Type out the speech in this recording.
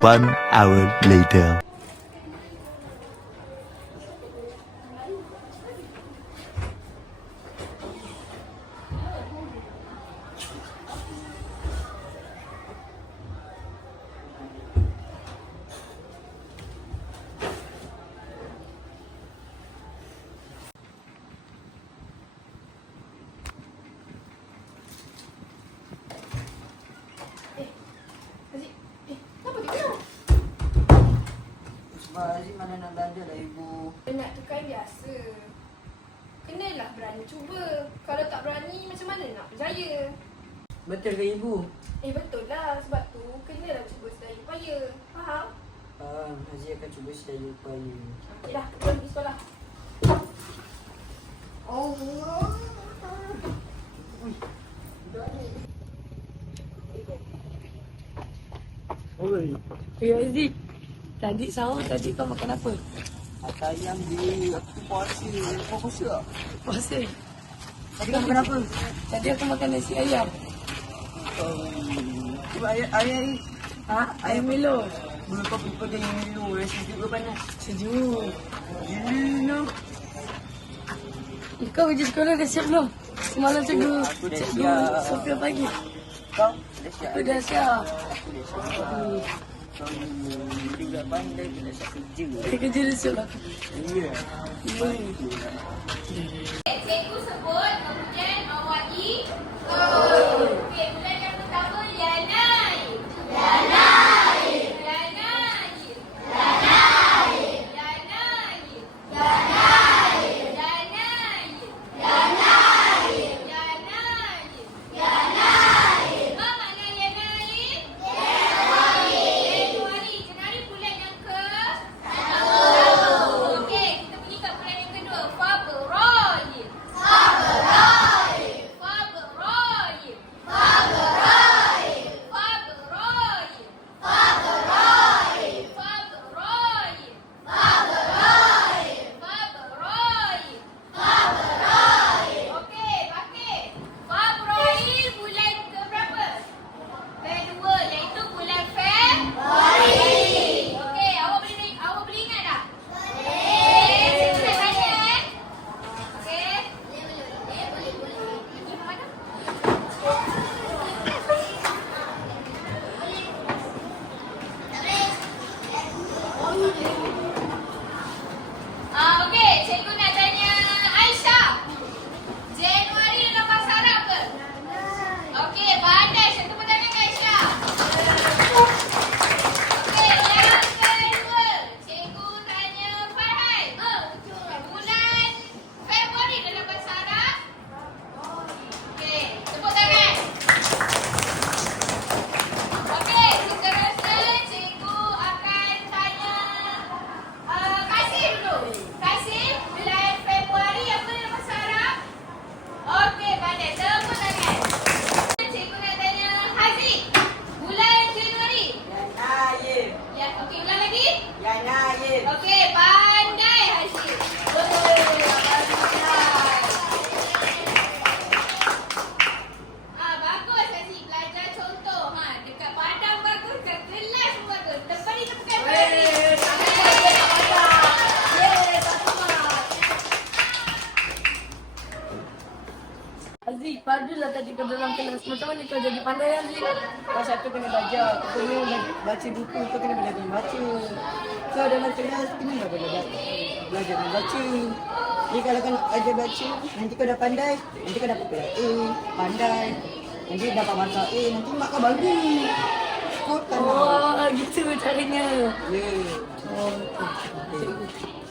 1 hour later. Aziz, kenapa dia? Sebab Aziz mana nak belajar lah ibu. Nak tukar biasa. Kenalah berani cuba. Kalau tak berani, macam mana nak berjaya? Betul ke ibu? Betul lah. Sebab tu, kenalah cuba sedaya upaya. Faham? Faham. Aziz akan cuba sedaya upaya. Okey dah, kita pergi sekolah. Allah. Oi. Aziz, tadi sahur tadi kau makan apa? Makan ayam di aku puasa. Kau puasa tak? Puasa. Tadi kau makan apa? Tadi aku makan nasi ayam. Cuba ayam. Ha? Ayam Milo. Belum kau pergi pada yang dulu. Rasa juga panas. Sejuk. Dulu. Kau pergi sekolah dah siap belum? Semalam cikgu Aku dah siap. Sofia pagi. Kau dah siap? Aku dah siap. Aku dah siap. Kau ni budak pandai tu dah siap kerja. Kerja dah siap lah. Ya. Cikgu sebut, kemudian awaki okey, bulan yang pertama Yanai. Yanai. Yanai. Yanai. Yanai. Yanai. Yanai. Yanai. Yanai. Apa makna Yanai? Januari. Januari bulan yang ke? Okey, kita pergi ke bulan yang kedua. Februari. Februari. Februari. Februari. Februari. Februari. Februari. Februari. Februari. Februari. Okey, okey. Februari bulan ke berapa? Kedua, iaitu bulan Februari. Okey, awak boleh ingat tak? Boleh. Cikgu nak tanya Okey. Boleh. Pergi ke mana? Okey, cikgu nak tanya Aisyah. Januari dalam bahasa Arab ke? Okey, pandai. Saya tepuk tangan ke Aisyah. Okey, yang kedua. Cikgu tanya Farhan. Bulan Februari dalam bahasa Arab? Okey, tepuk tangan. Okey, seterusnya cikgu akan tanya Kasim dulu. Kasim, bulan Februari apa dalam bahasa Arab? Okey, pandai. Tepuk tangan. Cikgu nak tanya Haziq. Bulan Januari? Yanai. Ya, okey, ulang lagi. Yanai. Okey, pandai Haziq. Bagus Haziq. Belajar contoh. Dekat padang bagus, dekat kelas pun bagus. Depan ni tepukan berani. Aziz, padulah tadi kau dalam kelas. Macam mana kau jadi pandai Aziz? Kau satu kena belajar. Kau kena baca buku. Kau kena belajar membaca. So dalam kelas kena belajar membaca. Jadi kalau kau nak belajar baca, nanti kau dah pandai. Nanti kau dapat perak A. Pandai. Nanti dapat markah A. Nanti mak kau bagi. Skor kan? Oh, gitu caranya. Ya. Oh, betul.